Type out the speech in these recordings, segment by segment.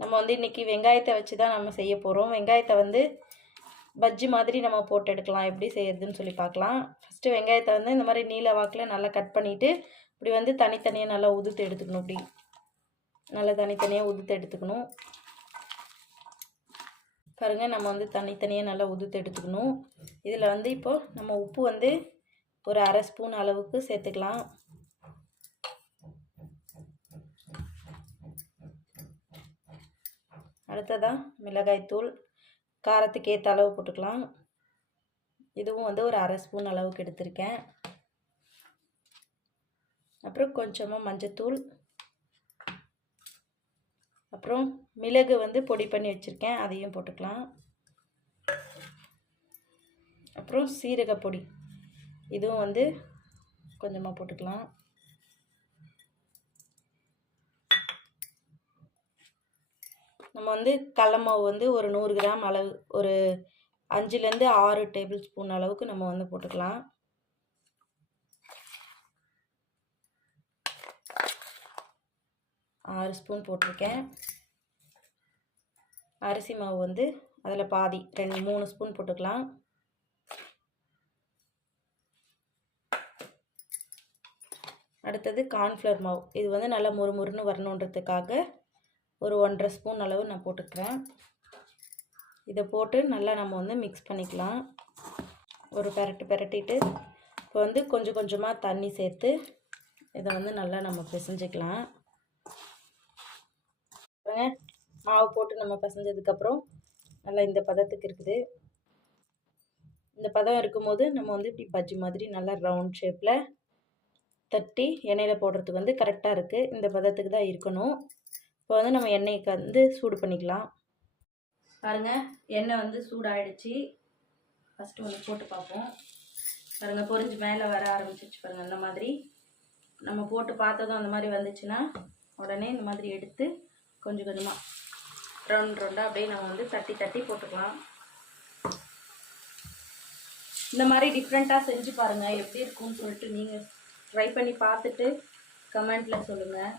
நம்ம வந்து இன்றைக்கி வெங்காயத்தை வச்சு தான் நம்ம செய்ய போகிறோம். வெங்காயத்தை வந்து பஜ்ஜி மாதிரி நம்ம போட்டு எடுக்கலாம். எப்படி செய்யறதுன்னு சொல்லி பார்க்கலாம். ஃபஸ்ட்டு வெங்காயத்தை வந்து இந்த மாதிரி நீல வாக்கில் நல்லா கட் பண்ணிவிட்டு இப்படி வந்து தனித்தனியாக நல்லா உதுத்து எடுத்துக்கணும். இப்படி நல்லா தனித்தனியாக உதுத்து எடுத்துக்கணும். பாருங்கள், நம்ம வந்து தனித்தனியாக நல்லா உதுத்து எடுத்துக்கணும். இதில் வந்து இப்போது நம்ம உப்பு வந்து ஒரு அரை ஸ்பூன் அளவுக்கு சேர்த்துக்கலாம். அடுத்ததாக மிளகாய்த்தூள் காரத்துக்கு ஏற்ற அளவு போட்டுக்கலாம். இதுவும் வந்து ஒரு அரை ஸ்பூன் அளவுக்கு எடுத்திருக்கேன். அப்புறம் கொஞ்சமாக மஞ்சத்தூள், அப்புறம் மிளகு வந்து பொடி பண்ணி வச்சுருக்கேன், அதையும் போட்டுக்கலாம். அப்புறம் சீரகப்பொடி, இதுவும் வந்து கொஞ்சமாக போட்டுக்கலாம். நம்ம வந்து கடல மாவு வந்து ஒரு 100 கிராம் அளவு, ஒரு 5லேருந்து 6 டேபிள் ஸ்பூன் அளவுக்கு நம்ம வந்து போட்டுக்கலாம். ஆறு ஸ்பூன் போட்டிருக்கேன். அரிசி மாவு வந்து அதில் பாதி 3 ஸ்பூன் போட்டுக்கலாம். அடுத்தது கார்ன்ஃப்ளவர் மாவு, இது வந்து நல்லா முறுமுறுன்னு வரணுன்றதுக்காக ஒரு 1½ ஸ்பூன் அளவு நான் போட்டுக்கிறேன். இதை போட்டு நல்லா நம்ம வந்து மிக்ஸ் பண்ணிக்கலாம். ஒரு பெரட்டிட்டு இப்போ வந்து கொஞ்சம் கொஞ்சமாக தண்ணி சேர்த்து இதை வந்து நல்லா நம்ம பிசைஞ்சிக்கலாம். மாவு போட்டு நம்ம பிசைஞ்சதுக்கப்புறம் நல்லா இந்த பதத்துக்கு இருக்குது. இந்த பதம் இருக்கும்போது நம்ம வந்து இப்படி பஜ்ஜி மாதிரி நல்லா ரவுண்ட் ஷேப்பில் தட்டி எண்ணெயில் போடுறதுக்கு வந்து கரெக்டாக இருக்குது. இந்த பதத்துக்கு தான் இருக்கணும். இப்போ வந்து நம்ம எண்ணெய்க்கு வந்து சூடு பண்ணிக்கலாம். பாருங்கள், எண்ணெய் வந்து சூடாகிடுச்சு. ஃபஸ்ட்டு வந்து போட்டு பார்ப்போம். பாருங்கள், பொரிஞ்சு மேலே வர ஆரம்பிச்சிருச்சு பாருங்கள். அந்த மாதிரி நம்ம போட்டு பார்த்ததும் அந்த மாதிரி வந்துச்சுன்னா உடனே இந்த மாதிரி எடுத்து கொஞ்சம் கொஞ்சமாக ரவுண்டாக அப்படியே நம்ம வந்து தட்டி தட்டி போட்டுக்கலாம். இந்த மாதிரி டிஃப்ரெண்ட்டாக செஞ்சு பாருங்கள், எப்படி இருக்கும்னு சொல்லிட்டு நீங்கள் ட்ரை பண்ணி பார்த்துட்டு கமெண்ட்டில் சொல்லுங்கள்.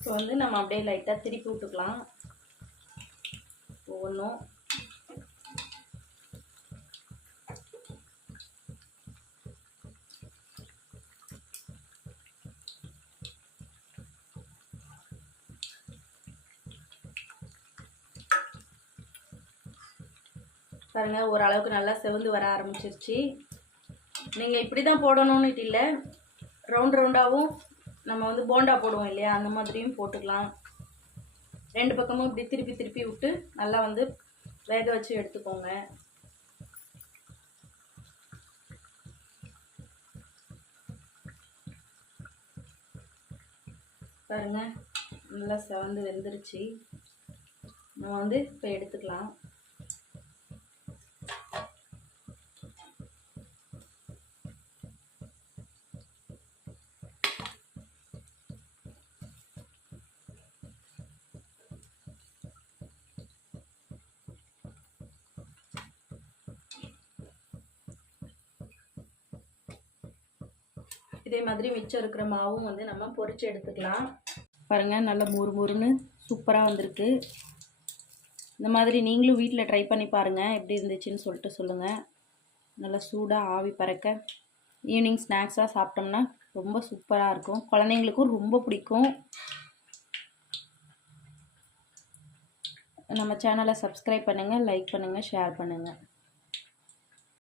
இப்போ வந்து நம்ம அப்படியே லைட்டாக திருப்பி விட்டுக்கலாம் ஒவ்வொன்றும். பாருங்கள், ஓரளவுக்கு நல்லா செவந்து வர ஆரம்பிச்சிருச்சு. நீங்கள் இப்படி தான் போடணும்னு இல்லை, ரவுண்டாகவும் நம்ம வந்து போண்டா போடுவோம் இல்லையா, அந்த மாதிரியும் போட்டுக்கலாம். 2 பக்கமும் இப்படி திருப்பி திருப்பி விட்டு நல்லா வந்து வேக வச்சு எடுத்துக்கோங்க. பாருங்கள், நல்லா செவந்து வெந்துருச்சு. நம்ம வந்து இப்போ எடுத்துக்கலாம். இதே மாதிரி மிச்சம் இருக்கிற மாவும் வந்து நம்ம பொரிச்சு எடுத்துக்கலாம். பாருங்கள், நல்லா முறுமுறுன்னு சூப்பராக வந்திருக்கு. இந்த மாதிரி நீங்களும் வீட்டில் ட்ரை பண்ணி பாருங்கள், எப்படி இருந்துச்சுன்னு சொல்லிட்டு சொல்லுங்கள். நல்லா சூடாக ஆவி பறக்க ஈவினிங் ஸ்நாக்ஸாக சாப்பிட்டோம்னா ரொம்ப சூப்பராக இருக்கும். குழந்தைங்களுக்கும் ரொம்ப பிடிக்கும். நம்ம சேனலை சப்ஸ்கிரைப் பண்ணுங்கள், லைக் பண்ணுங்கள், ஷேர் பண்ணுங்கள்.